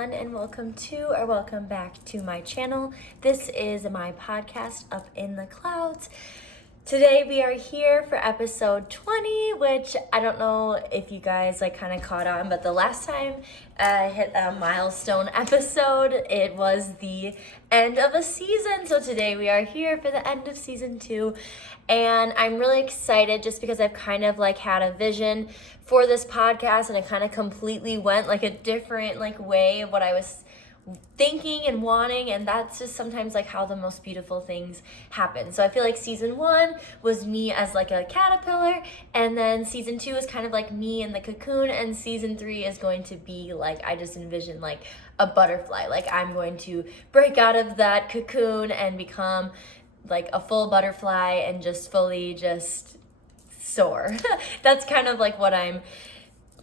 everyone, and welcome back to my channel. This is my podcast, Up in the Clouds. Today we are here for episode 20, which I don't know if you guys kind of caught on, but the last time I hit a milestone episode, it was the end of a season. So today we are here for the end of season 2, and I'm really excited just because I've kind of had a vision for this podcast, and it kind of completely went a different way of what I was thinking and wanting, and that's just sometimes how the most beautiful things happen. So I feel like season 1 was me as a caterpillar, and then season 2 is kind of me in the cocoon, and season 3 is going to be I just envision a butterfly. I'm going to break out of that cocoon and become a full butterfly and just fully just soar. That's kind of what I'm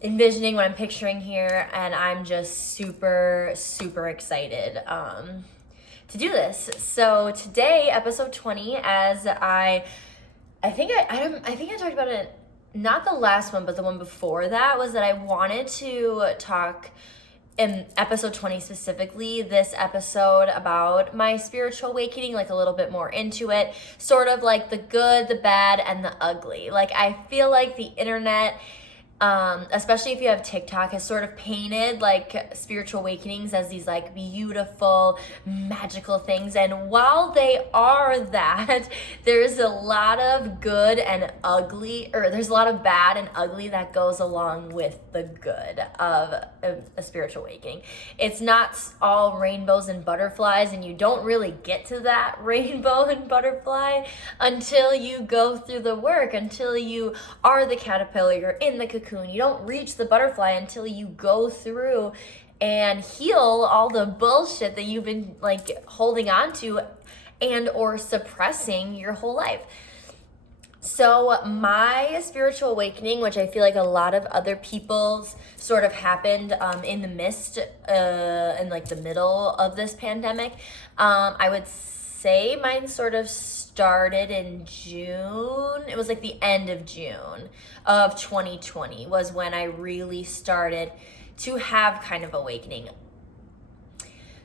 envisioning, what I'm picturing here, and I'm just super excited to do this. So today, episode 20, as I think I talked about it, not the last one, but the one before that, was that I wanted to talk in episode 20 specifically, this episode, about my spiritual awakening, a little bit more into it, sort of the good, the bad, and the ugly. I feel like the internet, especially if you have TikTok, has sort of painted spiritual awakenings as these beautiful, magical things. And while they are that, there's a lot of good and ugly, or there's a lot of bad and ugly that goes along with the good of a spiritual awakening. It's not all rainbows and butterflies, and you don't really get to that rainbow and butterfly until you go through the work, until you are the caterpillar, you're in the cocoon. You don't reach the butterfly until you go through and heal all the bullshit that you've been holding on to and or suppressing your whole life. So my spiritual awakening, which I feel a lot of other people's sort of happened in the midst, in the middle of this pandemic, I would say mine sort of started in June. It was the end of June of 2020 was when I really started to have kind of awakening.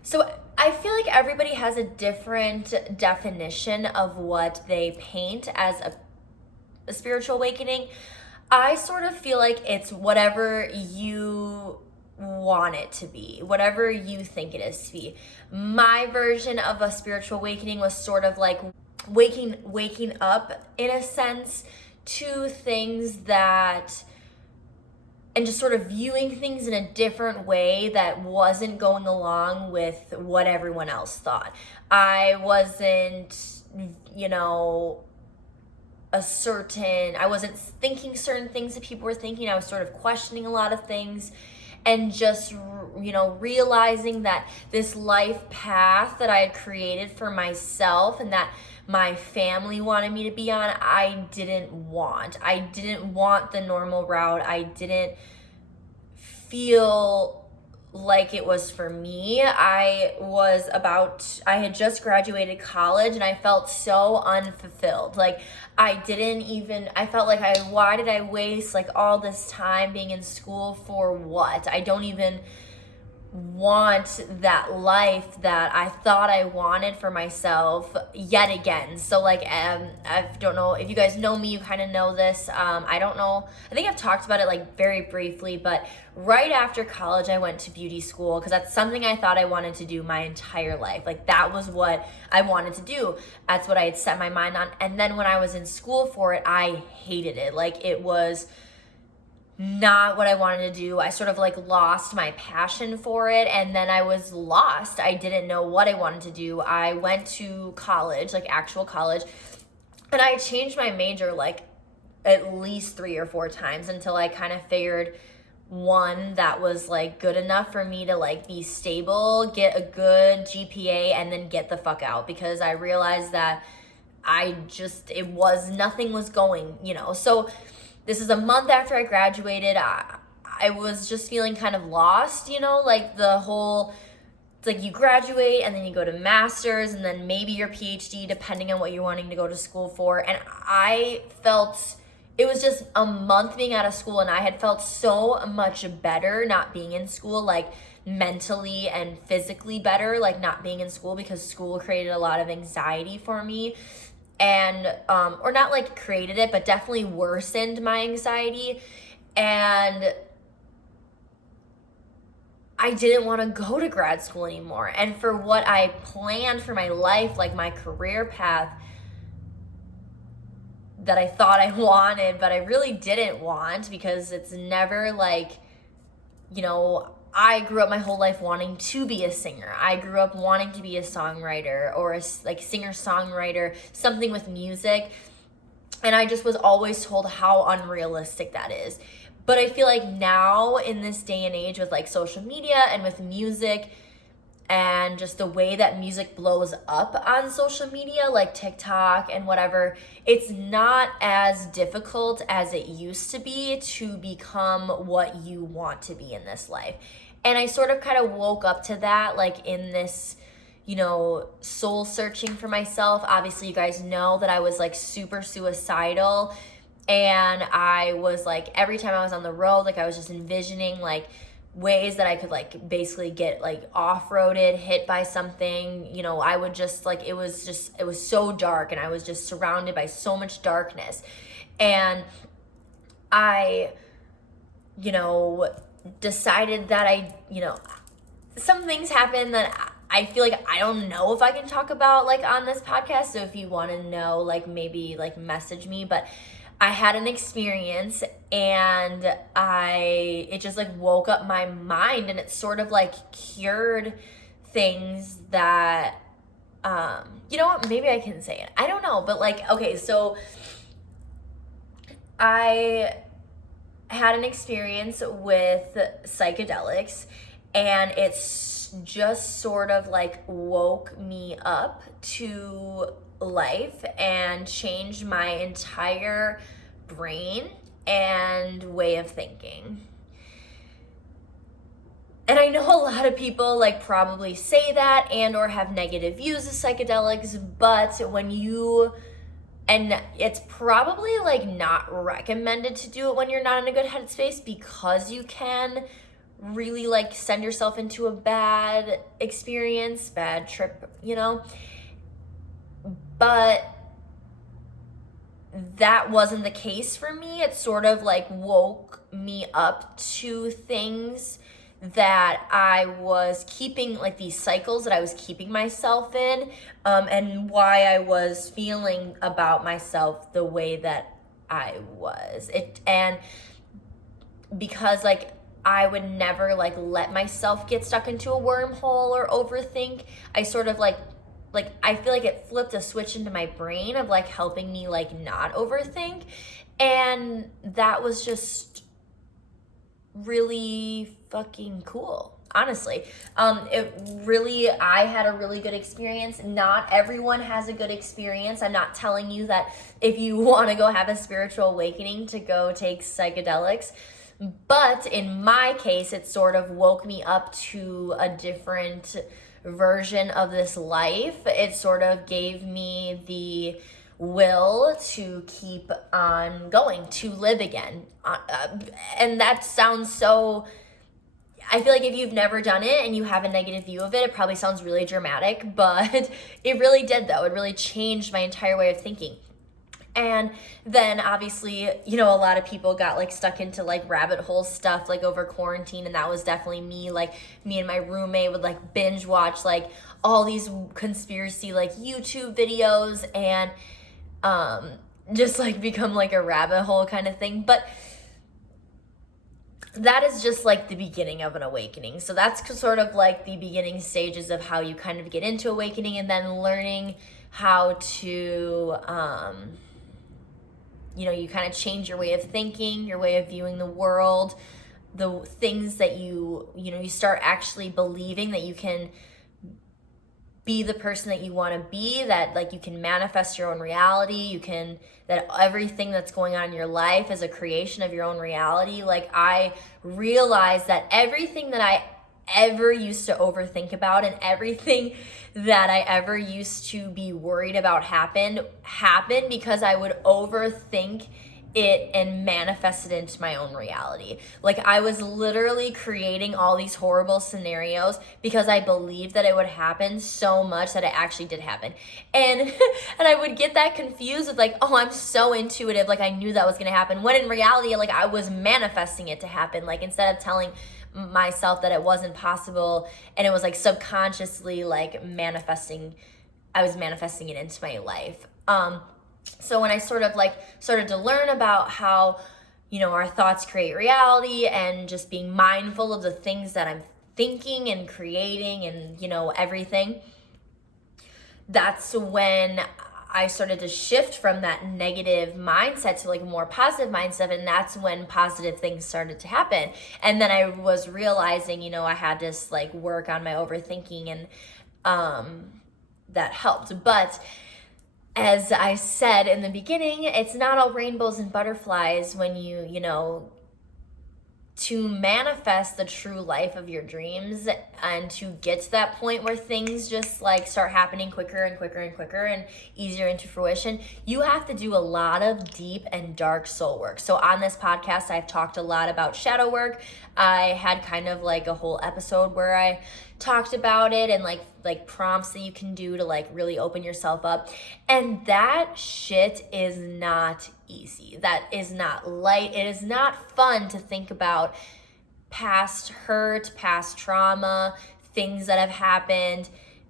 So I feel everybody has a different definition of what they paint as a spiritual awakening. I sort of feel it's whatever you want it to be, whatever you think it is to be. My version of a spiritual awakening was sort of waking up, in a sense, to things that, and just sort of viewing things in a different way that wasn't going along with what everyone else thought. I wasn't, I wasn't thinking certain things that people were thinking. I was sort of questioning a lot of things, and just, realizing that this life path that I had created for myself and that my family wanted me to be on, I didn't want. I didn't want the normal route. I didn't feel it was for me. I had just graduated college, and I felt so unfulfilled. I felt why did I waste all this time being in school for what? I don't even want that life that I thought I wanted for myself yet again. So I don't know if you guys know me, you kind of know this. I don't know, I think I've talked about it very briefly, but right after college I went to beauty school because that's something I thought I wanted to do my entire life. That was what I wanted to do. That's what I had set my mind on. And then when I was in school for it, I hated it. It was not what I wanted to do. I sort of lost my passion for it, and then I was lost. I didn't know what I wanted to do. I went to college, actual college, and I changed my major at least 3 or 4 times until I kind of figured one that was good enough for me to be stable, get a good GPA, and then get the fuck out, because I realized that nothing was going, so this is a month after I graduated. I was just feeling kind of lost, the whole, it's you graduate and then you go to master's and then maybe your PhD, depending on what you're wanting to go to school for. And I felt it was just a month being out of school, and I had felt so much better not being in school, mentally and physically better, like not being in school, because school created a lot of anxiety for me. And or not like created it, but definitely worsened my anxiety. And I didn't want to go to grad school anymore. And for what I planned for my life, like my career path that I thought I wanted, but I really didn't want, because it's never like, you know, I grew up my whole life wanting to be a singer. I grew up wanting to be a songwriter, or a like singer-songwriter, something with music. And I just was always told how unrealistic that is. But I feel like now in this day and age with like social media and with music and just the way that music blows up on social media, like TikTok and whatever, it's not as difficult as it used to be to become what you want to be in this life. And I sort of kind of woke up to that, like in this, you know, soul searching for myself. Obviously, you guys know that I was like super suicidal. And I was like, every time I was on the road, like I was just envisioning like ways that I could like basically get like off-roaded, hit by something. You know, I would just like, it was so dark, and I was just surrounded by so much darkness. And I, you know, decided that some things happened that I feel like I don't know if I can talk about like on this podcast. So if you want to know, like maybe like message me. But I had an experience, and it just like woke up my mind, and it sort of like cured things that, you know what, maybe I can say it. I don't know, but like, okay, so I had an experience with psychedelics, and it's just sort of like woke me up to life and changed my entire brain and way of thinking. And I know a lot of people like probably say that and or have negative views of psychedelics, but and it's probably like not recommended to do it when you're not in a good headspace, because you can really like send yourself into a bad experience, bad trip, you know. But that wasn't the case for me. It sort of like woke me up to things that I was keeping, like these cycles that I was keeping myself in, and why I was feeling about myself the way that I was. And because like I would never like let myself get stuck into a wormhole or overthink, I sort of like I feel like it flipped a switch into my brain of like helping me like not overthink. And that was just really fucking cool, honestly. I had a really good experience. Not everyone has a good experience. I'm not telling you that if you want to go have a spiritual awakening to go take psychedelics. But in my case, it sort of woke me up to a different version of this life. It sort of gave me the will to keep on going, to live again. And that sounds so, I feel like if you've never done it and you have a negative view of it, it probably sounds really dramatic, but it really did though. It really changed my entire way of thinking. And then obviously, you know, a lot of people got like stuck into like rabbit hole stuff like over quarantine, and that was definitely me. Like me and my roommate would like binge watch like all these conspiracy like YouTube videos and just like become like a rabbit hole kind of thing. But that is just like the beginning of an awakening. So that's sort of like the beginning stages of how you kind of get into awakening, and then learning how to you know, you kind of change your way of thinking, your way of viewing the world, the things that you start actually believing that you can be the person that you want to be, that like you can manifest your own reality, that everything that's going on in your life is a creation of your own reality. Like I realized that everything that I ever used to overthink about and everything that I ever used to be worried about happened because I would overthink it and manifest it into my own reality. Like, I was literally creating all these horrible scenarios because I believed that it would happen so much that it actually did happen. And and I would get that confused with like, oh, I'm so intuitive, like I knew that was gonna happen, when in reality, like, I was manifesting it to happen. Like, instead of telling myself that it wasn't possible, and it was like subconsciously like I was manifesting it into my life. So when I started to learn about how, our thoughts create reality, and just being mindful of the things that I'm thinking and creating and, everything, that's when I started to shift from that negative mindset to like a more positive mindset. And that's when positive things started to happen. And then I was realizing, I had to like work on my overthinking, and that helped. But as I said in the beginning, it's not all rainbows and butterflies when to manifest the true life of your dreams, and to get to that point where things just like start happening quicker and quicker and quicker and easier into fruition. You have to do a lot of deep and dark soul work. So on this podcast, I've talked a lot about shadow work. I had kind of like a whole episode where I talked about it, and like prompts that you can do to like really open yourself up. And that shit is not easy. That is not light. It is not fun to think about past hurt, past trauma, things that have happened.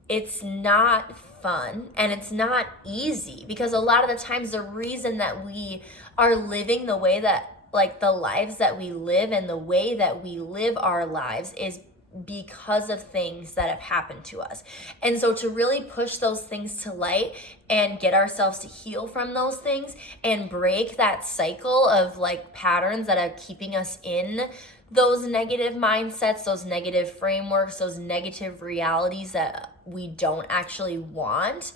It's not fun, and it's not easy, because a lot of the times the reason that we are living the way that, like, the lives that we live and the way that we live our lives is because of things that have happened to us. And so to really push those things to light and get ourselves to heal from those things and break that cycle of like patterns that are keeping us in those negative mindsets, those negative frameworks, those negative realities that we don't actually want,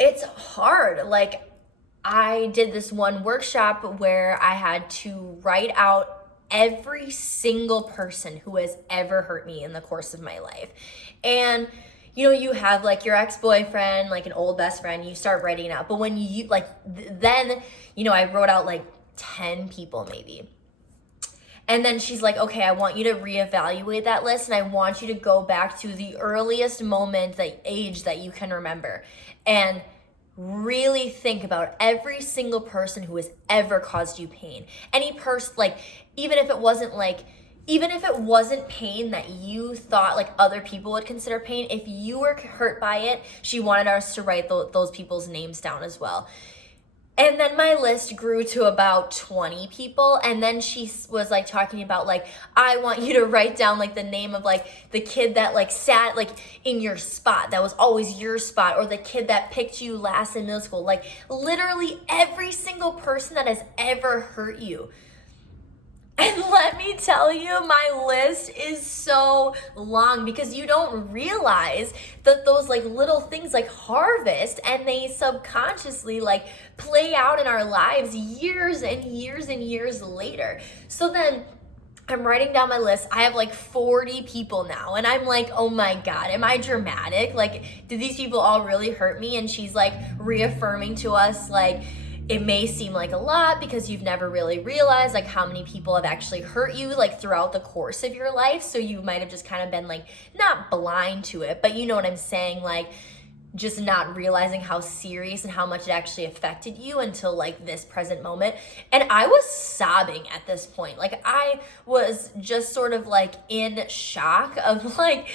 it's hard. Like, I did this one workshop where I had to write out every single person who has ever hurt me in the course of my life. And you have like your ex-boyfriend, like an old best friend, you start writing it out. But when you then I wrote out like 10 people maybe. And then she's like, okay, I want you to reevaluate that list, and I want you to go back to the earliest moment, the age that you can remember, and really think about every single person who has ever caused you pain. Any person, like, even if it wasn't pain that you thought like other people would consider pain, if you were hurt by it, she wanted us to write those people's names down as well. And then my list grew to about 20 people. And then she was like talking about like, I want you to write down like the name of like the kid that like sat like in your spot, that was always your spot, or the kid that picked you last in middle school. Like, literally every single person that has ever hurt you. And let me tell you, my list is so long, because you don't realize that those like little things like harvest, and they subconsciously like play out in our lives years and years and years later. So then I'm writing down my list. I have like 40 people now, and I'm like, oh my God, am I dramatic? Like, did these people all really hurt me? And she's like reaffirming to us like, it may seem like a lot because you've never really realized like how many people have actually hurt you like throughout the course of your life. So you might have just kind of been like not blind to it, but you know what I'm saying? Like, just not realizing how serious and how much it actually affected you until like this present moment. And I was sobbing at this point. Like, I was just sort of like in shock of like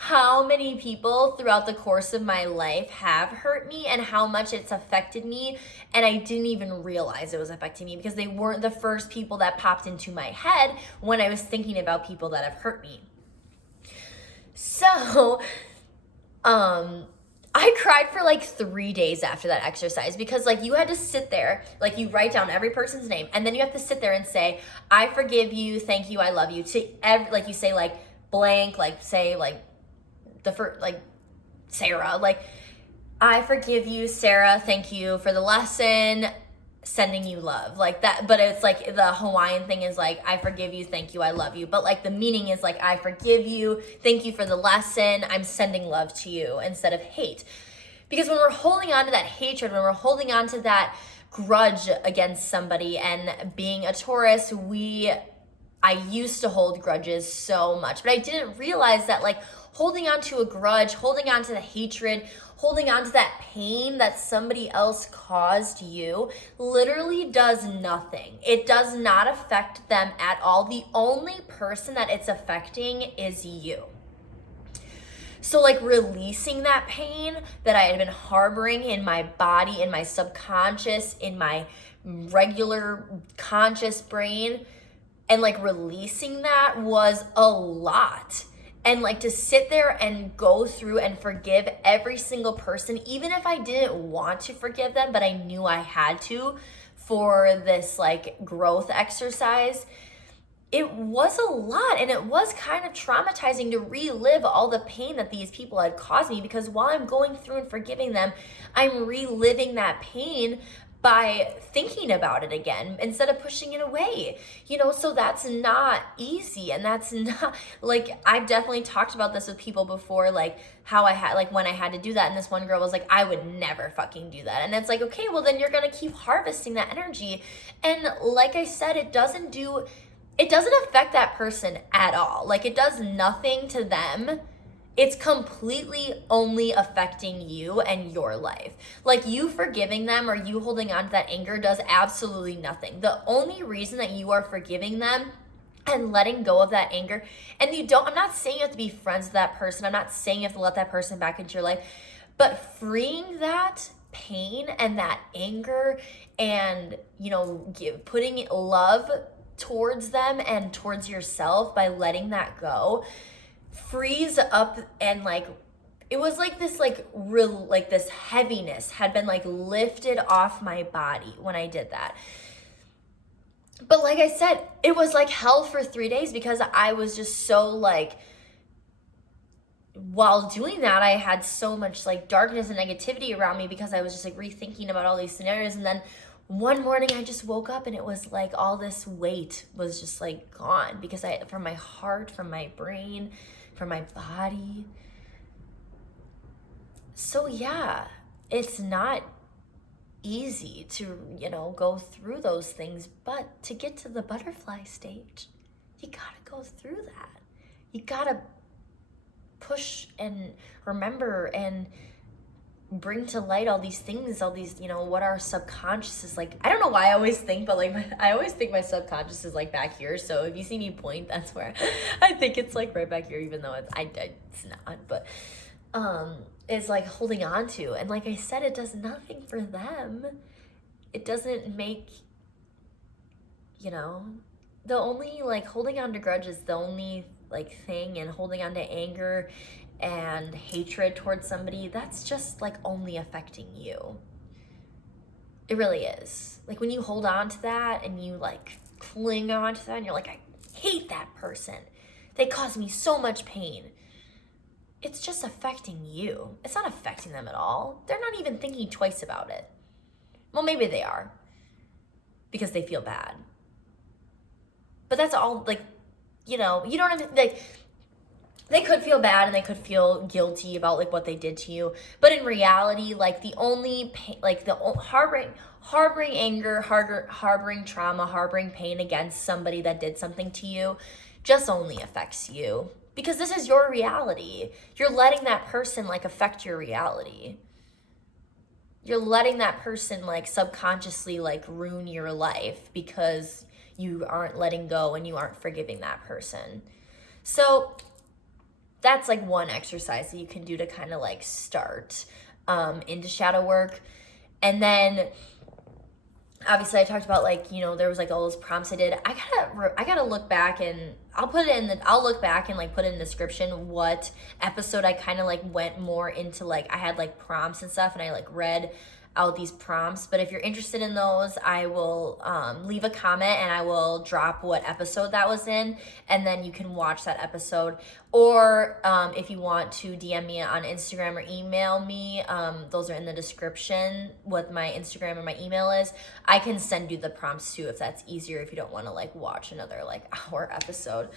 how many people throughout the course of my life have hurt me and how much it's affected me. And I didn't even realize it was affecting me, because they weren't the first people that popped into my head when I was thinking about people that have hurt me. So, I cried for like 3 days after that exercise, because like you had to sit there, like you write down every person's name, and then you have to sit there and say, I forgive you, thank you, I love you, to like you say like blank, like say like the first, like Sarah, like, I forgive you, Sarah, thank you for the lesson, sending you love, like that. But it's like the Hawaiian thing is like, I forgive you, thank you, I love you. But like the meaning is like, I forgive you, thank you for the lesson, I'm sending love to you, instead of hate. Because when we're holding on to that hatred, when we're holding on to that grudge against somebody. And being a Taurus, I used to hold grudges so much, but I didn't realize that like holding on to a grudge, holding on to the hatred, holding on to that pain that somebody else caused you literally does nothing. It does not affect them at all. The only person that it's affecting is you. So like releasing that pain that I had been harboring in my body, in my subconscious, in my regular conscious brain, and like releasing that was a lot. And like to sit there and go through and forgive every single person, even if I didn't want to forgive them, but I knew I had to for this like growth exercise, it was a lot. And it was kind of traumatizing to relive all the pain that these people had caused me, because while I'm going through and forgiving them, I'm reliving that pain by thinking about it again instead of pushing it away, so that's not easy. And that's not like, I've definitely talked about this with people before, like how I had, like when I had to do that, and this one girl was like, I would never fucking do that. And it's like, okay, well then you're gonna keep harvesting that energy. And like I said, it doesn't affect that person at all. Like it does nothing to them. It's completely only affecting you and your life. Like you forgiving them or you holding on to that anger does absolutely nothing. The only reason that you are forgiving them and letting go of that anger, and I'm not saying you have to be friends with that person. I'm not saying you have to let that person back into your life, but freeing that pain and that anger and, putting love towards them and towards yourself by letting that go frees up. And like it was like this this heaviness had been like lifted off my body when I did that. But like I said, it was like hell for 3 days, because I was just so like, while doing that, I had so much like darkness and negativity around me, because I was just like rethinking about all these scenarios. And then one morning I just woke up and it was like all this weight was just like gone, because from my heart, from my brain, from my body. So yeah, it's not easy to, go through those things, but to get to the butterfly stage, you gotta go through that. You gotta push and remember and bring to light all these things, all these, what our subconscious is like. I don't know why I always think, but like I always think my subconscious is like back here. So if you see me point, that's where I think it's like right back here, even though it's not, but is like holding on to. And like I said, it does nothing for them. It doesn't make, the only like holding on to grudges, the only like thing, and holding on to anger and hatred towards somebody, that's just like only affecting you. It really is. Like when you hold on to that and you like cling on to that and you're like, I hate that person, they caused me so much pain, it's just affecting you. It's not affecting them at all. They're not even thinking twice about it. Well, maybe they are, because they feel bad. But that's all, like, you don't have to, like, they could feel bad and they could feel guilty about like what they did to you. But in reality, like the only pain, like the harboring anger, harboring trauma, harboring pain against somebody that did something to you just only affects you, because this is your reality. You're letting that person like affect your reality. You're letting that person like subconsciously like ruin your life because you aren't letting go and you aren't forgiving that person. So that's like one exercise that you can do to kind of like start into shadow work. And then obviously I talked about like, there was like all those prompts I did. I gotta look back, and I'll look back and like put in the description what episode I kind of like went more into, like I had like prompts and stuff and I like read out these prompts. But if you're interested in those, I will leave a comment and I will drop what episode that was in, and then you can watch that episode. Or if you want to DM me on Instagram or email me, those are in the description, what my Instagram or my email is. I can send you the prompts too if that's easier, if you don't want to like watch another like hour episode.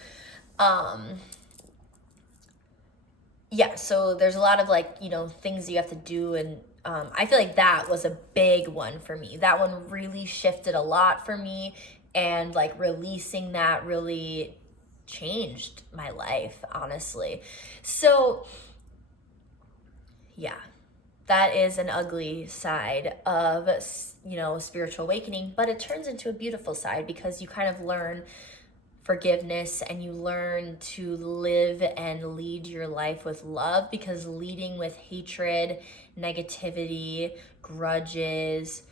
Yeah, so there's a lot of like, things you have to do, and I feel like that was a big one for me. That one really shifted a lot for me, and like releasing that really changed my life, honestly. So yeah, that is an ugly side of, spiritual awakening, but it turns into a beautiful side because you kind of learn forgiveness and you learn to live and lead your life with love, because leading with hatred, negativity, grudges,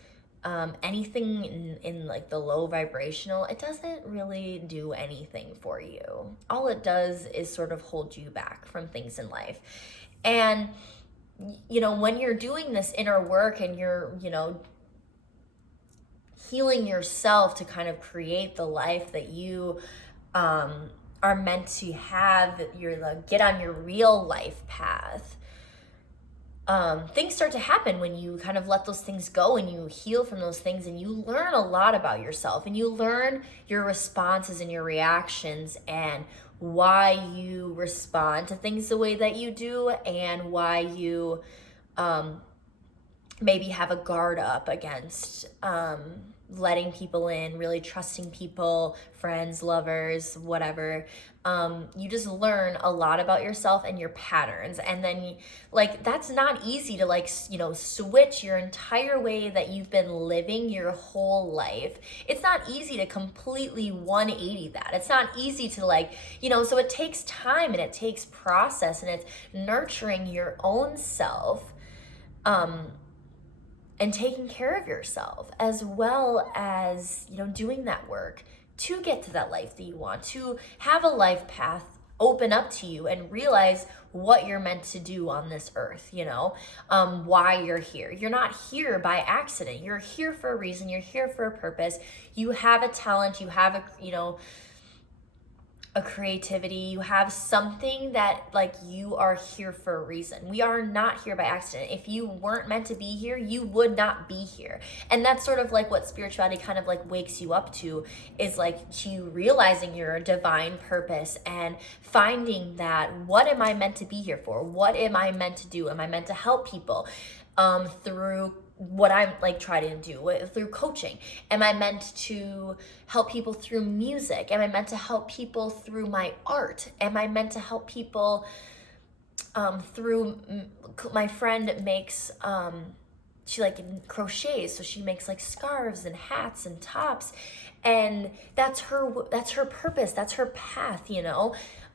anything in like the low vibrational, it doesn't really do anything for you. All it does is sort of hold you back from things in life. And when you're doing this inner work and you're healing yourself to kind of create the life that you are meant to have, you're get on your real life path, things start to happen when you kind of let those things go and you heal from those things, and you learn a lot about yourself, and you learn your responses and your reactions, and why you respond to things the way that you do, and why you maybe have a guard up against letting people in, really trusting people, friends, lovers, whatever. You just learn a lot about yourself and your patterns. And then that's not easy to switch your entire way that you've been living your whole life. It's not easy to completely 180 that. It's not easy to so it takes time and it takes process, and it's nurturing your own self. And taking care of yourself, as well as, doing that work to get to that life that you want, to have a life path open up to you and realize what you're meant to do on this earth, why you're here. You're not here by accident. You're here for a reason. You're here for a purpose. You have a talent. You have a creativity, you have something that you are here for a reason. We are not here by accident. If you weren't meant to be here, you would not be here. And that's sort of what spirituality kind of wakes you up to, is to realizing your divine purpose and finding that, what am I meant to be here for? What am I meant to do? Am I meant to help people through what I'm trying to do through coaching? Am I meant to help people through music? Am I meant to help people through my art? Am I meant to help people through my friend makes she crochets, so she makes scarves and hats and tops, and that's her purpose, that's her path.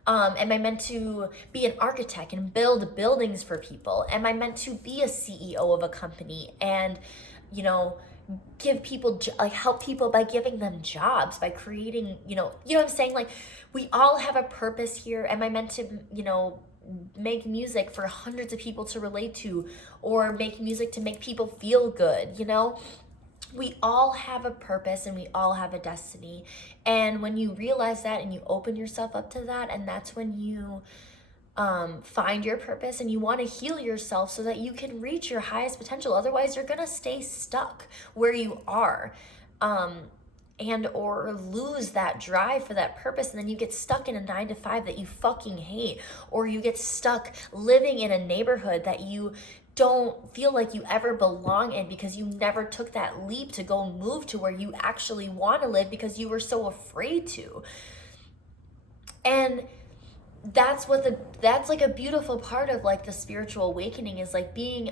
Am I meant to be an architect and build buildings for people? Am I meant to be a CEO of a company and, give people, help people by giving them jobs, by creating, what I'm saying? We all have a purpose here. Am I meant to, make music for hundreds of people to relate to, or make music to make people feel good? We all have a purpose and we all have a destiny. And when you realize that and you open yourself up to that, and that's when you find your purpose, and you want to heal yourself so that you can reach your highest potential. Otherwise, you're going to stay stuck where you are. And or lose that drive for that purpose, and then you get stuck in a 9-to-5 that you fucking hate, or you get stuck living in a neighborhood that you don't feel like you ever belong in, because you never took that leap to go move to where you actually want to live because you were so afraid to. And that's a beautiful part of the spiritual awakening, is being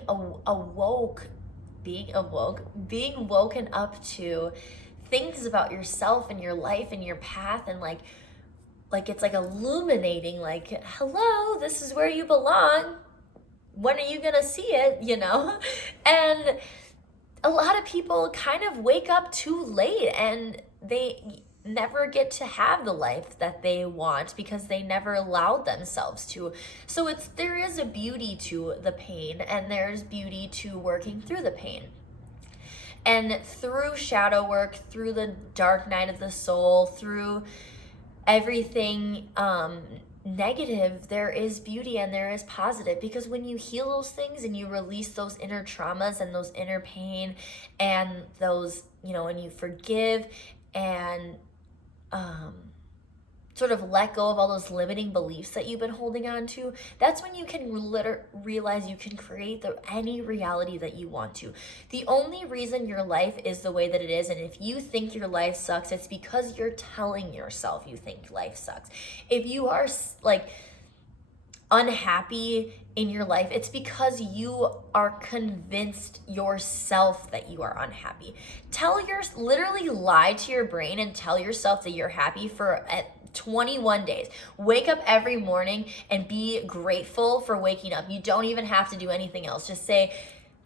woken up to things about yourself and your life and your path, and it's illuminating, hello, this is where you belong. When are you gonna see it? And a lot of people kind of wake up too late, and they never get to have the life that they want because they never allowed themselves to. So there is a beauty to the pain, and there's beauty to working through the pain. And through shadow work, through the dark night of the soul, through everything negative, there is beauty and there is positive, because when you heal those things and you release those inner traumas and those inner pain and those, and you forgive and sort of let go of all those limiting beliefs that you've been holding on to, that's when you can realize you can create any reality that you want to. The only reason your life is the way that it is, and if you think your life sucks, it's because you're telling yourself you think life sucks. If you are like unhappy in your life, it's because you are convinced yourself that you are unhappy. Literally lie to your brain and tell yourself that you're happy for 21 days. Wake up every morning and be grateful for waking up. You don't even have to do anything else. Just say,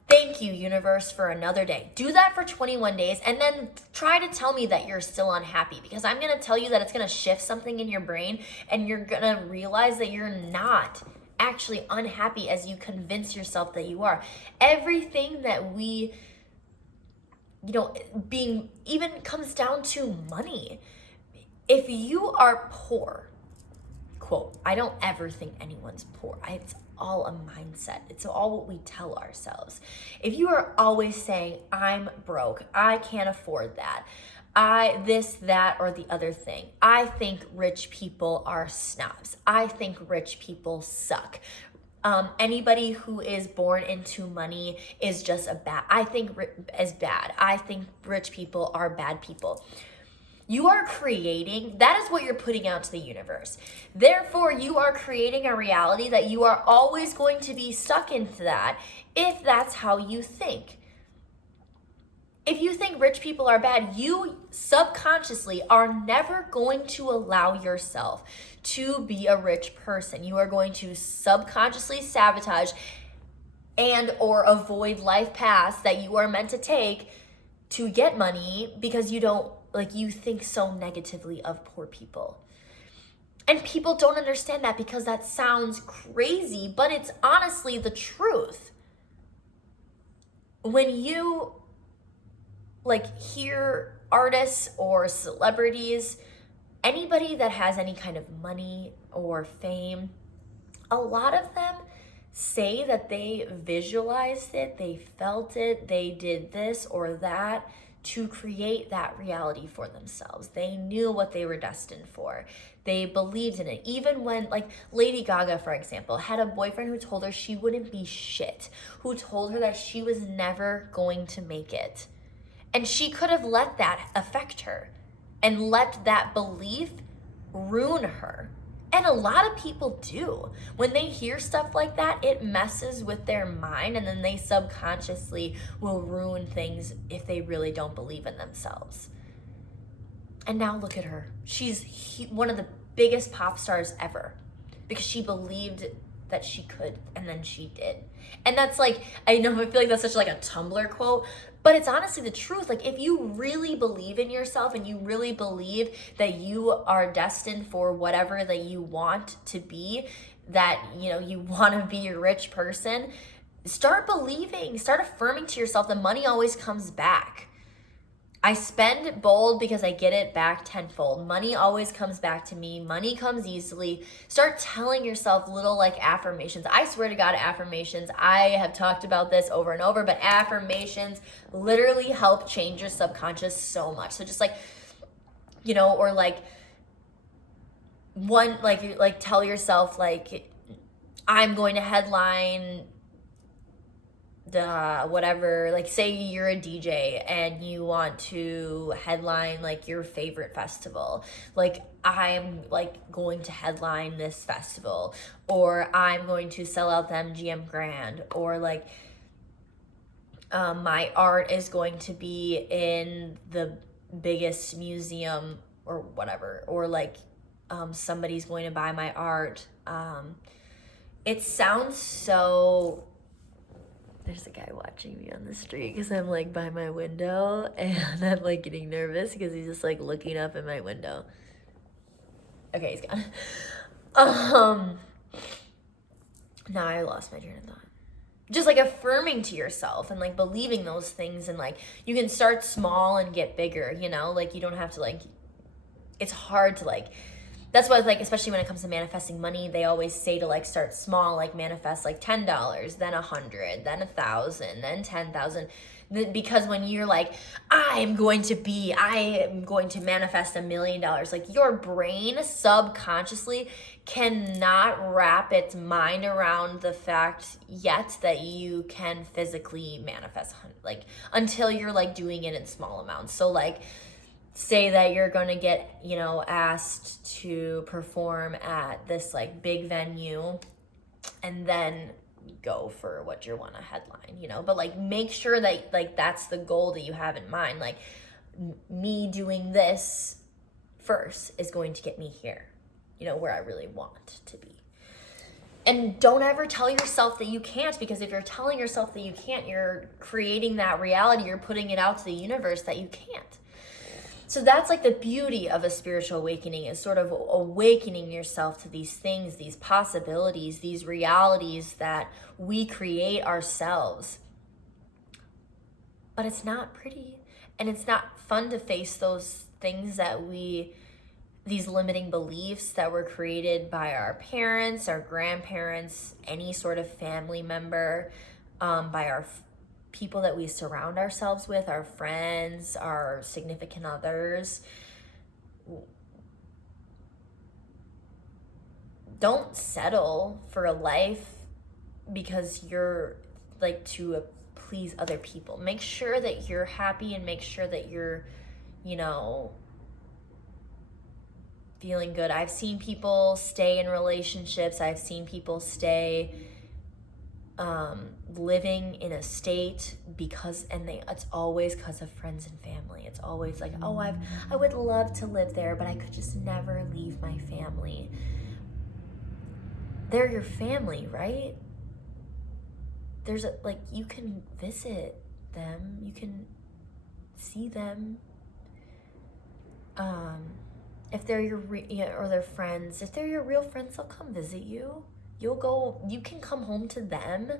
thank you, universe, for another day. Do that for 21 days and then try to tell me that you're still unhappy, because I'm going to tell you that it's going to shift something in your brain and you're going to realize that you're not actually unhappy as you convince yourself that you are. Everything that we, being even comes down to money. If you are poor, quote, I don't ever think anyone's poor. It's all a mindset. It's all what we tell ourselves. If you are always saying, I'm broke, I can't afford that, this, that, or the other thing. I think rich people are snobs. I think rich people suck. Anybody who is born into money is just bad. I think rich people are bad people. You are creating, that is what you're putting out to the universe. Therefore, you are creating a reality that you are always going to be stuck into that if that's how you think. If you think rich people are bad, you subconsciously are never going to allow yourself to be a rich person. You are going to subconsciously sabotage and or avoid life paths that you are meant to take to get money because you think so negatively of poor people. And people don't understand that because that sounds crazy, but it's honestly the truth. When you hear artists or celebrities, anybody that has any kind of money or fame, a lot of them say that they visualized it, they felt it, they did this or that to create that reality for themselves. They knew what they were destined for. They believed in it. Even when, Lady Gaga, for example, had a boyfriend who told her she wouldn't be shit, who told her that she was never going to make it. And she could have let that affect her and let that belief ruin her. And a lot of people do. When they hear stuff like that, it messes with their mind, and then they subconsciously will ruin things if they really don't believe in themselves. And now look at her. She's one of the biggest pop stars ever because she believed that she could, and then she did. And that's I feel like that's such a Tumblr quote, but it's honestly the truth. If you really believe in yourself and you really believe that you are destined for whatever that you want to be, that, you want to be a rich person, start believing, start affirming to yourself that money always comes back. I spend bold because I get it back tenfold. Money always comes back to me. Money comes easily. Start telling yourself little affirmations. I swear to God, affirmations. I have talked about this over and over, but affirmations literally help change your subconscious so much. So just tell yourself I'm going to headline whatever, say you're a DJ and you want to headline your favorite festival, I'm going to headline this festival, or I'm going to sell out the MGM Grand, or my art is going to be in the biggest museum or whatever, or somebody's going to buy my art. It sounds so... There's a guy watching me on the street because I'm by my window, and I'm getting nervous because he's just looking up at my window. Okay, he's gone. Now I lost my train of thought. Just affirming to yourself and believing those things, and you can start small and get bigger, you don't have to it's hard to that's why especially when it comes to manifesting money, they always say to start small, manifest $10, then $100, then $1,000, then $10,000. Because when you're like, I am going to manifest $1 million, like your brain subconsciously cannot wrap its mind around the fact yet that you can physically manifest, like, until you're like doing it in small amounts. So like, say that you're going to get, asked to perform at this like big venue, and then go for what you want to headline, but like make sure that like that's the goal that you have in mind. Like, me doing this first is going to get me here, where I really want to be. And don't ever tell yourself that you can't, because if you're telling yourself that you can't, you're creating that reality, you're putting it out to the universe that you can't. So that's like the beauty of a spiritual awakening, is sort of awakening yourself to these things, these possibilities, these realities that we create ourselves. But it's not pretty, and it's not fun to face those things these limiting beliefs that were created by our parents, our grandparents, any sort of family member, by our people that we surround ourselves with, our friends, our significant others. Don't settle for a life because you're like to please other people. Make sure that you're happy, and make sure that you're, feeling good. I've seen people stay in relationships. I've seen people stay living in a state it's always because of friends and family. It's always like, oh, I would love to live there, but I could just never leave my family. They're your family, right? You can visit them, you can see them. If they're or their friends, if they're your real friends, they'll come visit you. You can come home to them.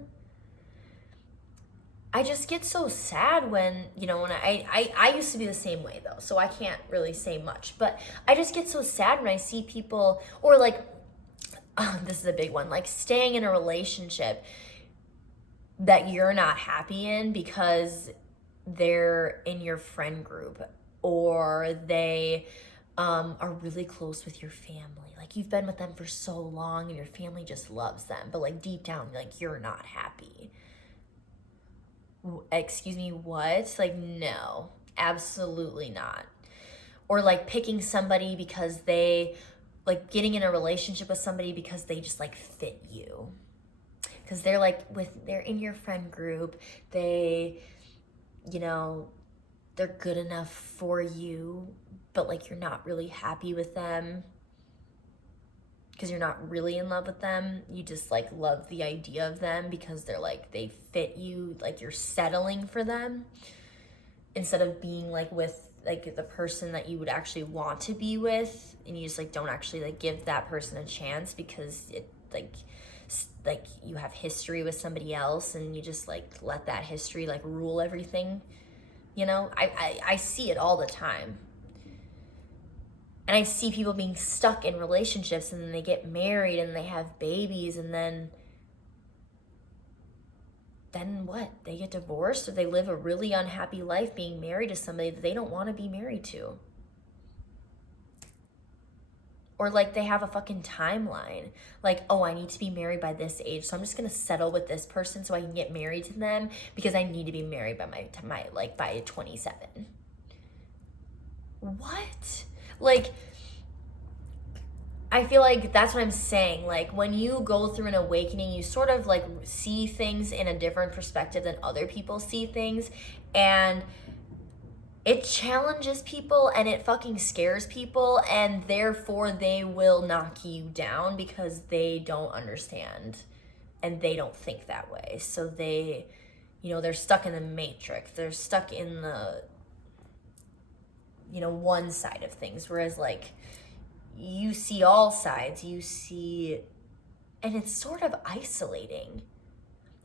I just get so sad when I used to be the same way though, so I can't really say much, but I just get so sad when I see people, or like, this is a big one, like staying in a relationship that you're not happy in because they're in your friend group, or they are really close with your family. Like, you've been with them for so long and your family just loves them, but like deep down, like, you're not happy. Excuse me, what? Like, no, absolutely not. Or like picking somebody because getting in a relationship with somebody because they just like fit you. Because they're in your friend group, they're good enough for you, but like you're not really happy with them because you're not really in love with them. You just like love the idea of them because they fit you, like you're settling for them instead of being like with like the person that you would actually want to be with, and you just like don't actually like give that person a chance because it like you have history with somebody else and you just like let that history like rule everything. I see it all the time. And I see people being stuck in relationships, and then they get married and they have babies, and then what? They get divorced, or they live a really unhappy life being married to somebody that they don't want to be married to. Or like they have a fucking timeline. Like, oh, I need to be married by this age, so I'm just gonna settle with this person so I can get married to them because I need to be married by 27. What? Like, I feel like that's what I'm saying. Like, when you go through an awakening, you sort of like see things in a different perspective than other people see things, and it challenges people and it fucking scares people, and therefore they will knock you down because they don't understand and they don't think that way. So they're stuck in the matrix. They're stuck in the, one side of things. Whereas like you see all sides, and it's sort of isolating.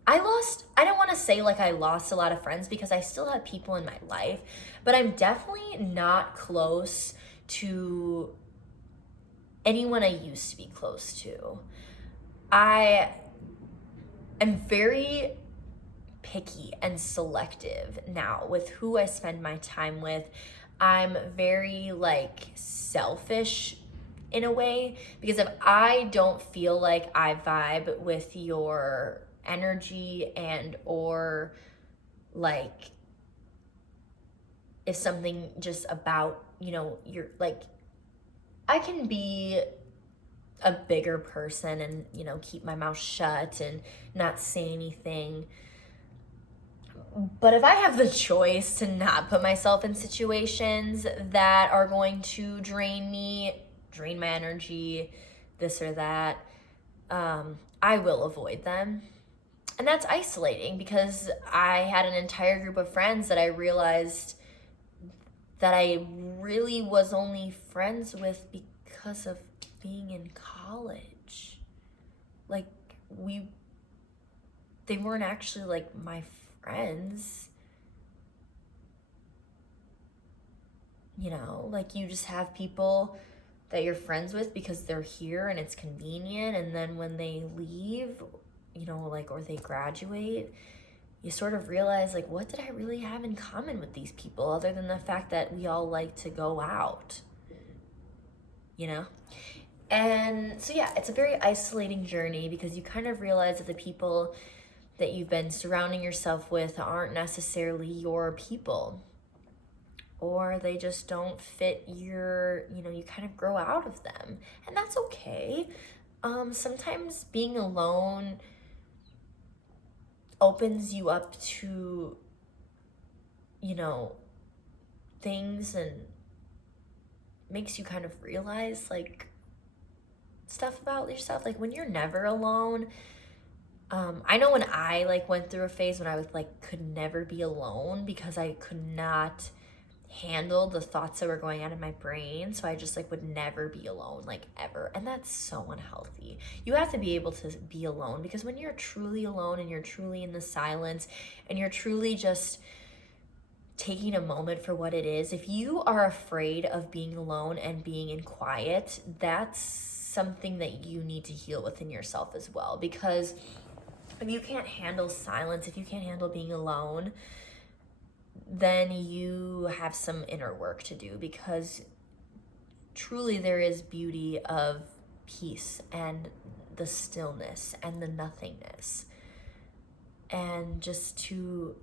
I don't want to say like I lost a lot of friends because I still have people in my life, but I'm definitely not close to anyone I used to be close to. I am very picky and selective now with who I spend my time with. I'm very like selfish in a way, because if I don't feel like I vibe with your energy, and or like if something just about, you're like, I can be a bigger person and, keep my mouth shut and not say anything. But if I have the choice to not put myself in situations that are going to drain me, drain my energy, this or that, I will avoid them. And that's isolating, because I had an entire group of friends that I realized that I really was only friends with because of being in college. Like, they weren't actually like my friends. Like, you just have people that you're friends with because they're here and it's convenient, and then when they leave, like, or they graduate, you sort of realize, like, what did I really have in common with these people other than the fact that we all like to go out, And so, yeah, it's a very isolating journey, because you kind of realize that the people that you've been surrounding yourself with aren't necessarily your people, or they just don't fit your, you kind of grow out of them, and that's okay. Sometimes being alone opens you up to, things, and makes you kind of realize, like, stuff about yourself. Like, when you're never alone, I know when I, like, went through a phase when I was, like, could never be alone, because I could not handle the thoughts that were going on in my brain. So I just, like, would never be alone, like, ever. And that's so unhealthy. You have to be able to be alone, because when you're truly alone and you're truly in the silence and you're truly just taking a moment for what it is, if you are afraid of being alone and being in quiet, that's something that you need to heal within yourself as well. Because if you can't handle silence, if you can't handle being alone, then you have some inner work to do, because truly there is beauty of peace and the stillness and the nothingness. And just to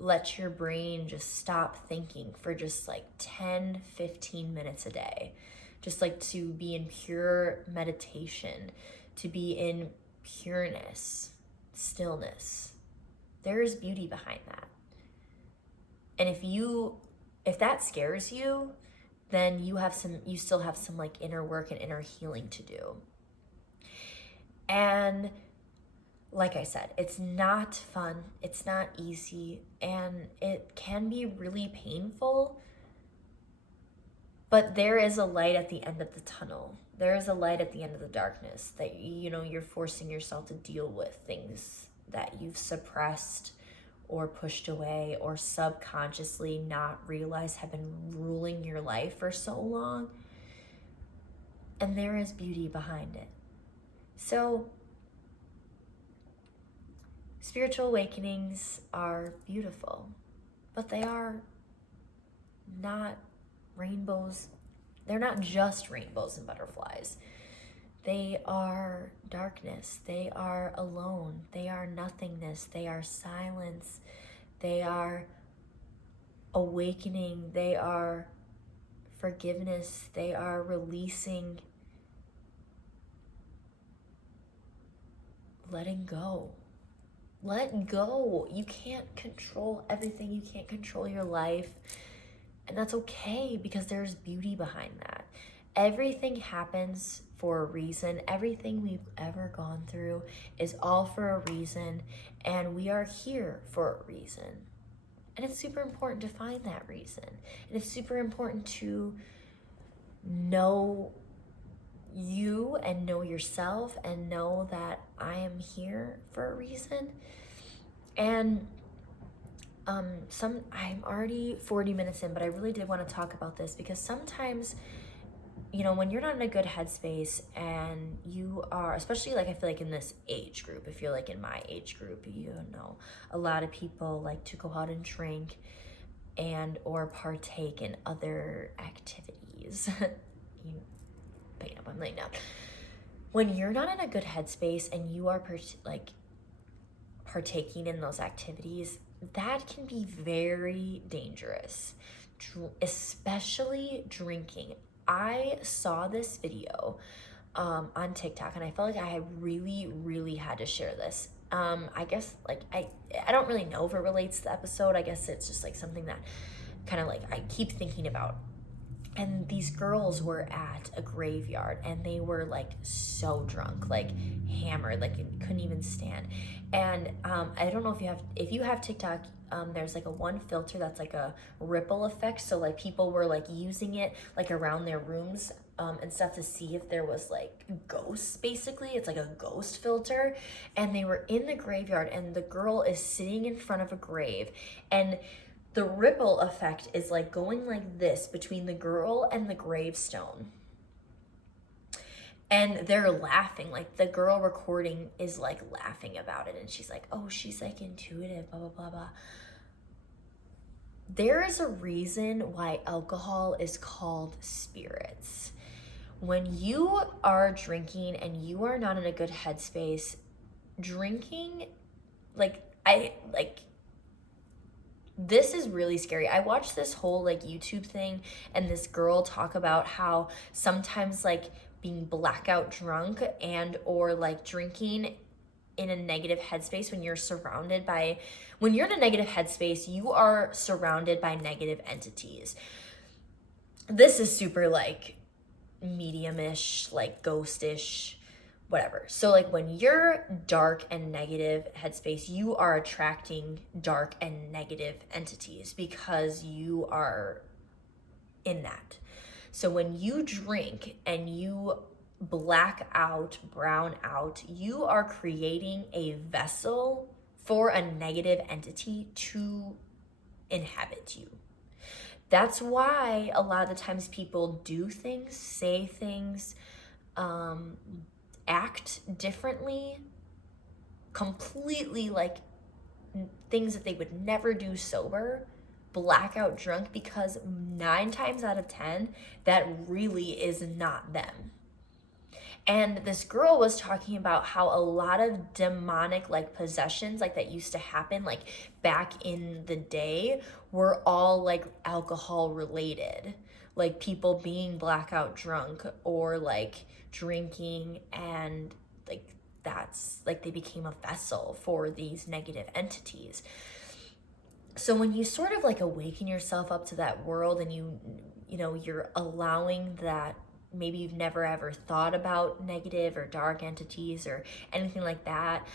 let your brain just stop thinking for just like 10, 15 minutes a day. Just like to be in pure meditation, to be in pureness, stillness. There is beauty behind that. And if that scares you, then you still have some like inner work and inner healing to do. And like I said, it's not fun, it's not easy, and it can be really painful, but there is a light at the end of the tunnel. There is a light at the end of the darkness, that, you're forcing yourself to deal with things that you've suppressed or pushed away or subconsciously not realized have been ruling your life for so long. And there is beauty behind it. So, spiritual awakenings are beautiful, but they are not rainbows. They're not just rainbows and butterflies. They are darkness. They are alone. They are nothingness. They are silence. They are awakening. They are forgiveness. They are releasing, letting go. Let go. You can't control everything. You can't control your life. And that's okay, because there's beauty behind that. Everything happens for a reason. Everything we've ever gone through is all for a reason, and we are here for a reason. And it's super important to find that reason. And it's super important to know you and know yourself and know that I am here for a reason. And I'm already 40 minutes in, but I really did want to talk about this, because sometimes when you're not in a good headspace and you are, especially like I feel like in this age group, if you're like in my age group, a lot of people like to go out and drink and or partake in other activities. you picking up, I'm laying down. When you're not in a good headspace and you are partaking in those activities, that can be very dangerous, especially drinking. I saw this video on TikTok, and I felt like I really, really had to share this. I guess like I don't really know if it relates to the episode. I guess it's just like something that kind of like I keep thinking about. And these girls were at a graveyard and they were like so drunk, like hammered, like couldn't even stand. And I don't know if you have TikTok, there's like a one filter that's like a ripple effect. So like people were like using it like around their rooms and stuff to see if there was like ghosts, basically. It's like a ghost filter. And they were in the graveyard and the girl is sitting in front of a grave, and the ripple effect is like going like this between the girl and the gravestone. And they're laughing, like the girl recording is like laughing about it. And she's like, oh, she's like intuitive, blah, blah, blah, blah. There is a reason why alcohol is called spirits. When you are drinking and you are not in a good headspace, drinking, this is really scary. I watched this whole like YouTube thing and this girl talk about how sometimes like being blackout drunk and or like drinking in a negative headspace, when you're in a negative headspace, you are surrounded by negative entities. This is super like medium-ish, like ghostish, whatever. So like when you're dark and negative headspace, you are attracting dark and negative entities because you are in that. So when you drink and you black out, brown out, you are creating a vessel for a negative entity to inhabit you. That's why a lot of the times people do things, say things, act differently, completely like things that they would never do sober, blackout drunk, because 9 times out of 10, that really is not them. And this girl was talking about how a lot of demonic like possessions like that used to happen like back in the day were all like alcohol related, like people being blackout drunk or like drinking, and like that's like they became a vessel for these negative entities. So when you sort of like awaken yourself up to that world and you're allowing that, maybe you've never ever thought about negative or dark entities or anything like that,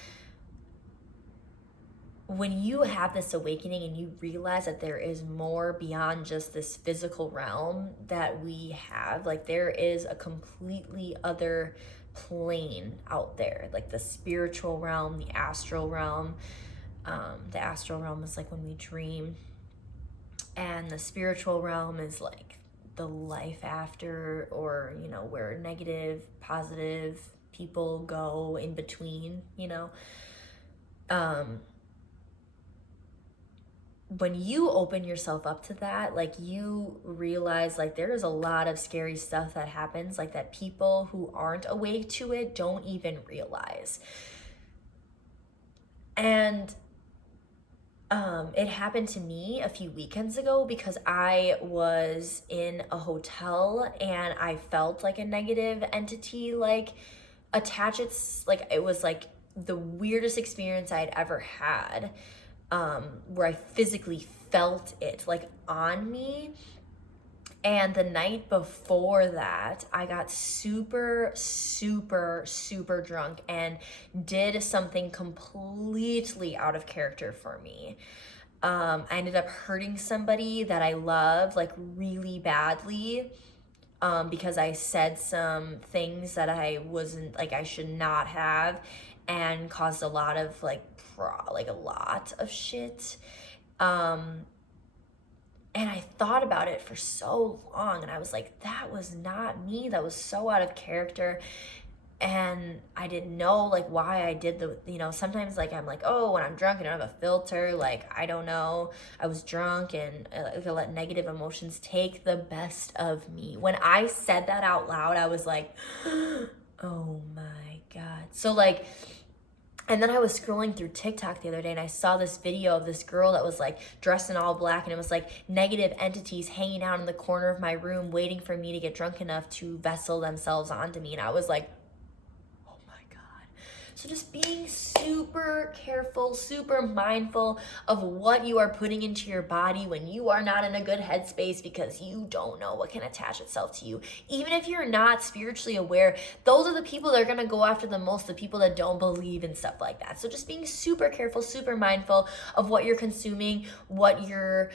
when you have this awakening and you realize that there is more beyond just this physical realm that we have, like there is a completely other plane out there, like the spiritual realm, the astral realm. The astral realm is like when we dream, and the spiritual realm is like the life after, or where negative, positive people go in between. When you open yourself up to that, like you realize like there is a lot of scary stuff that happens, like that people who aren't awake to it don't even realize. And it happened to me a few weekends ago because I was in a hotel and I felt like a negative entity like attach. It's like it was like the weirdest experience I'd ever had, where I physically felt it like on me. And the night before that, I got super, super, super drunk and did something completely out of character for me. I ended up hurting somebody that I love like really badly, because I said some things that I wasn't like I should not have, and caused a lot of like a lot of shit. And I thought about it for so long, and I was like, that was not me. That was so out of character. And I didn't know like why I did sometimes like I'm like, oh, when I'm drunk, I don't have a filter. Like, I don't know. I was drunk, and I let negative emotions take the best of me. When I said that out loud, I was like, oh my God. So like, and then I was scrolling through TikTok the other day, and I saw this video of this girl that was like dressed in all black, and it was like negative entities hanging out in the corner of my room waiting for me to get drunk enough to vessel themselves onto me. And I was like, oh my God. So just being super careful, super mindful of what you are putting into your body when you are not in a good headspace, because you don't know what can attach itself to you. Even if you're not spiritually aware, those are the people that are going to go after the most, the people that don't believe in stuff like that. So just being super careful, super mindful of what you're consuming, what you're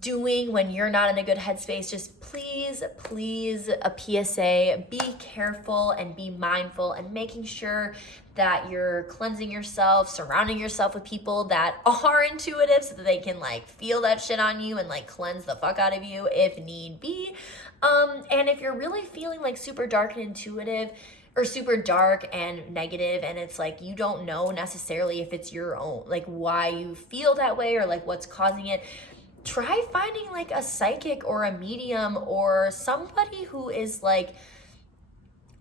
doing when you're not in a good headspace. Just please, a PSA, be careful and be mindful, and making sure that you're cleansing yourself, surrounding yourself with people that are intuitive so that they can like feel that shit on you and like cleanse the fuck out of you if need be. And if you're really feeling like super dark and intuitive, or super dark and negative, and it's like you don't know necessarily if it's your own, like why you feel that way or like what's causing it, try finding like a psychic or a medium or somebody who is like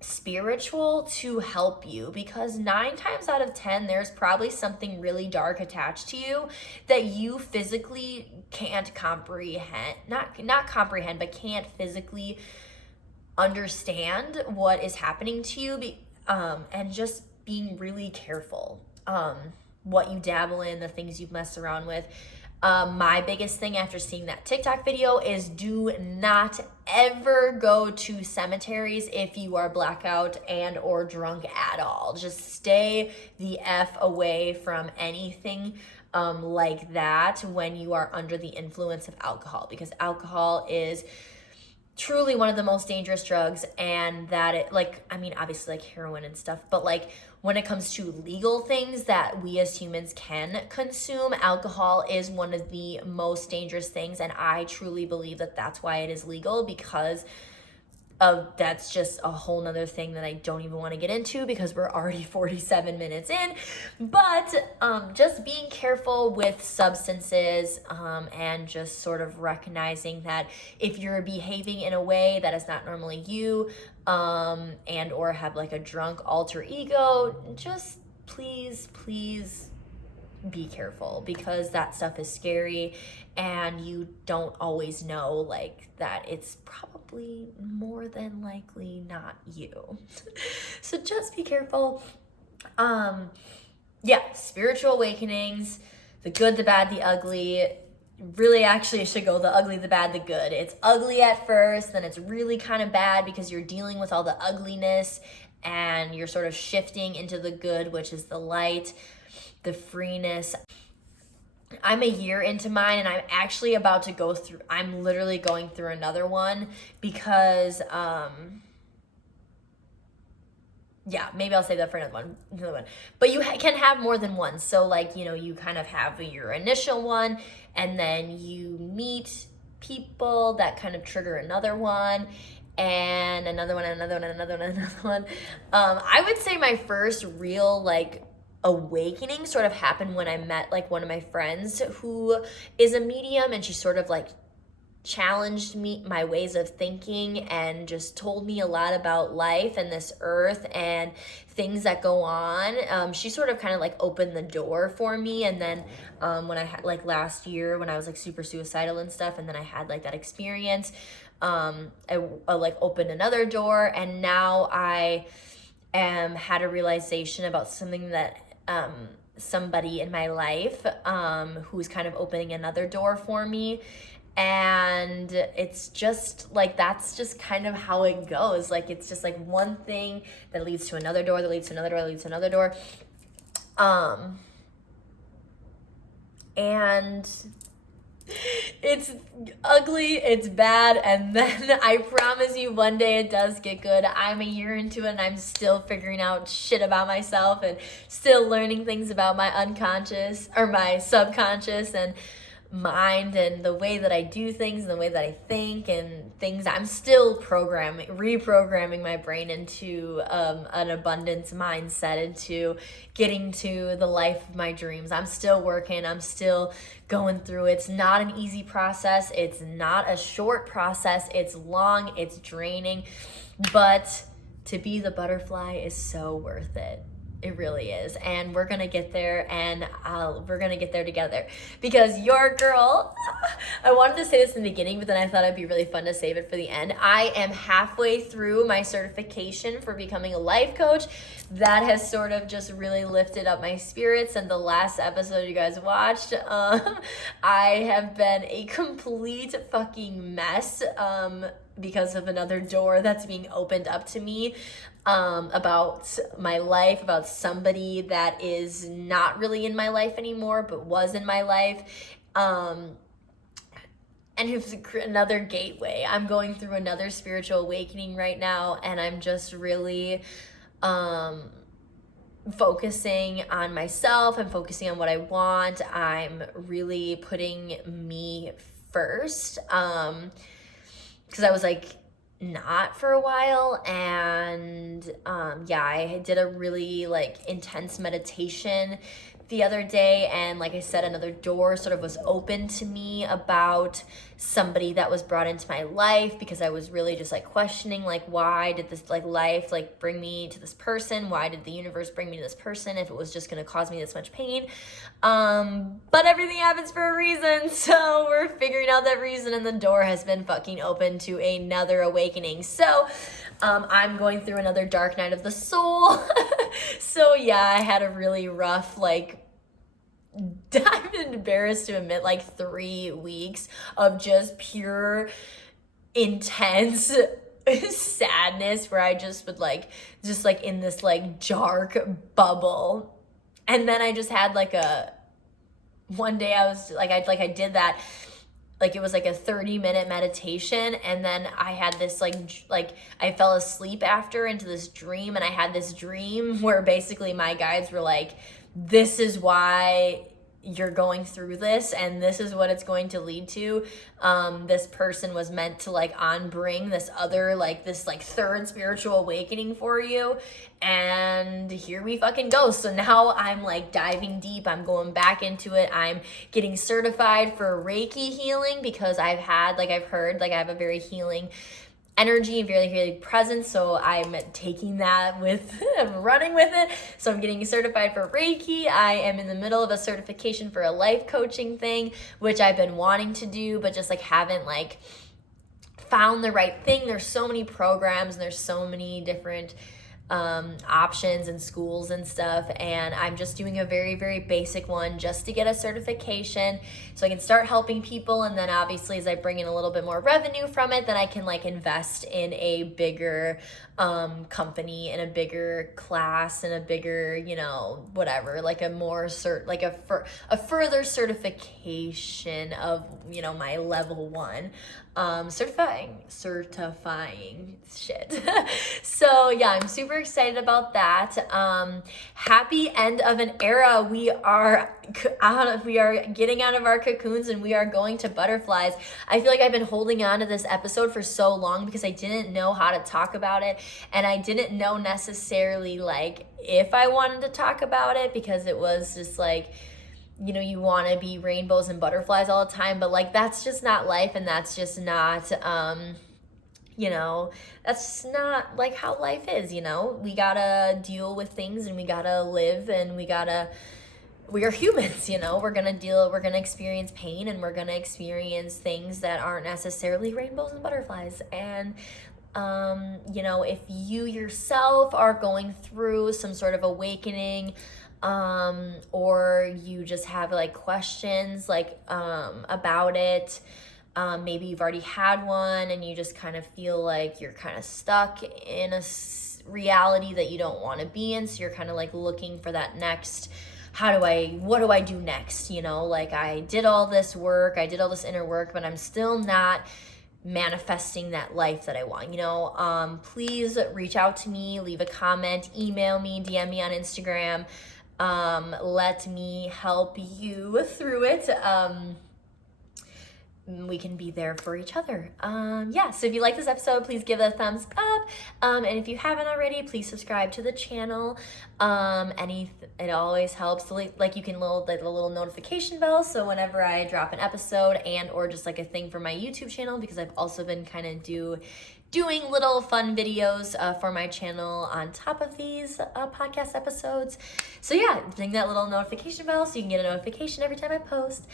spiritual to help you, because 9 times out of 10 there's probably something really dark attached to you that you physically can't comprehend, not comprehend, but can't physically understand what is happening to you, and just being really careful what you dabble in, the things you mess around with. My biggest thing after seeing that TikTok video is do not ever go to cemeteries if you are blackout and or drunk at all. Just stay the F away from anything like that when you are under the influence of alcohol, because alcohol is truly one of the most dangerous drugs. And that it, like, I mean, obviously like heroin and stuff, but like when it comes to legal things that we as humans can consume, alcohol is one of the most dangerous things. And I truly believe that that's why it is legal, because of that's just a whole nother thing that I don't even want to get into because we're already 47 minutes in. But just being careful with substances, and just sort of recognizing that if you're behaving in a way that is not normally you, and or have like a drunk alter ego, just please be careful, because that stuff is scary and you don't always know like that it's probably more than likely not you. So just be careful. Spiritual awakenings, the good, the bad, the ugly. Really, actually, it should go the ugly, the bad, the good. It's ugly at first, then it's really kind of bad because you're dealing with all the ugliness and you're sort of shifting into the good, which is the light, the freeness. I'm a year into mine, and I'm actually about to I'm literally going through another one because, maybe I'll save that for another one. But you can have more than one. So like, you kind of have your initial one, and then you meet people that kind of trigger another one, and another one, and another one, and another one, and another one. I would say my first real like awakening sort of happened when I met like one of my friends who is a medium, and she sort of like challenged my ways of thinking and just told me a lot about life and this earth and things that go on. She sort of kind of like opened the door for me. And then when I had like last year when I was like super suicidal and stuff, and then I had like that experience, I like opened another door, and now I had a realization about something that somebody in my life who's kind of opening another door for me. And it's just like, that's just kind of how it goes. Like, it's just like one thing that leads to another door, that leads to another door, that leads to another door. And it's ugly, it's bad, and then I promise you one day it does get good. I'm a year into it, and I'm still figuring out shit about myself and still learning things about my unconscious or my subconscious, and mind and the way that I do things and the way that I think and things. I'm still reprogramming my brain into an abundance mindset, into getting to the life of my dreams. I'm still working. I'm still going through. It's not an easy process. It's not a short process. It's long. It's draining. But to be the butterfly is so worth it. It really is. And we're going to get there, and we're going to get there together, because your girl, I wanted to say this in the beginning, but then I thought it'd be really fun to save it for the end. I am halfway through my certification for becoming a life coach. That has sort of just really lifted up my spirits. And the last episode you guys watched, I have been a complete fucking mess because of another door that's being opened up to me about my life, about somebody that is not really in my life anymore, but was in my life. And who's another gateway. I'm going through another spiritual awakening right now, and I'm just really focusing on myself. I'm focusing on what I want. I'm really putting me first. Because I was like not for a while, and I did a really like intense meditation the other day, and like I said, another door sort of was open to me about somebody that was brought into my life, because I was really just like questioning, like, why did this like life like bring me to this person? Why did the universe bring me to this person if it was just going to cause me this much pain? But everything happens for a reason, so we're figuring out that reason, and the door has been fucking open to another awakening. So I'm going through another dark night of the soul. So yeah, I had a really rough, like, I'm embarrassed to admit, like 3 weeks of just pure intense sadness, where I just would just in this like dark bubble. And then I just had one day I was I did that, like it was like a 30-minute meditation, and then I had this like I fell asleep after into this dream, and I had this dream where basically my guides were like, this is why you're going through this, and this is what it's going to lead to. This person was meant to bring this other this third spiritual awakening for you, and here we fucking go. So now I'm diving deep. I'm going back into it. I'm getting certified for Reiki healing, because I've heard I have a very healing energy and very presence. So I'm taking that I'm running with it. So I'm getting certified for Reiki. I am in the middle of a certification for a life coaching thing, which I've been wanting to do, but just haven't found the right thing. There's so many programs, and there's so many different options and schools and stuff, and I'm just doing a very basic one just to get a certification so I can start helping people. And then obviously as I bring in a little bit more revenue from it, then I can invest in a bigger company, in a bigger class, in a bigger whatever, a more a further certification of my level 1 certifying shit. So yeah, I'm super excited about that. Happy end of an era. We are getting out of our cocoons, and we are going to butterflies. I feel like I've been holding on to this episode for so long because I didn't know how to talk about it, and I didn't know necessarily if I wanted to talk about it, because it was just you want to be rainbows and butterflies all the time, but that's just not life, and that's just not that's not how life is. We gotta deal with things, and we gotta live, and we are humans. We're gonna experience pain, and we're gonna experience things that aren't necessarily rainbows and butterflies. And if you yourself are going through some sort of awakening, or you just have questions about it, maybe you've already had one and you just kind of feel like you're kind of stuck in a reality that you don't want to be in, so you're kind of looking for that next, what do I do next? I did all this work, I did all this inner work, but I'm still not manifesting that life that I want. Please reach out to me, leave a comment, email me, DM me on Instagram. Let me help you through it. we can be there for each other. Yeah, so if you like this episode, please give it a thumbs up. And if you haven't already, please subscribe to the channel. It always helps. Like you can load like the little notification bell, so whenever I drop an episode and or just like a thing for my YouTube channel, because I've also been kind of doing little fun videos for my channel on top of these podcast episodes. So yeah, ring that little notification bell so you can get a notification every time I post.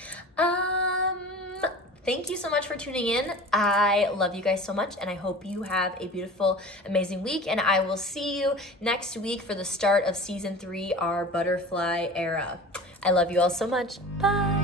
Thank you so much for tuning in. I love you guys so much, and I hope you have a beautiful, amazing week, and I will see you next week for the start of season 3, our butterfly era. I love you all so much. Bye.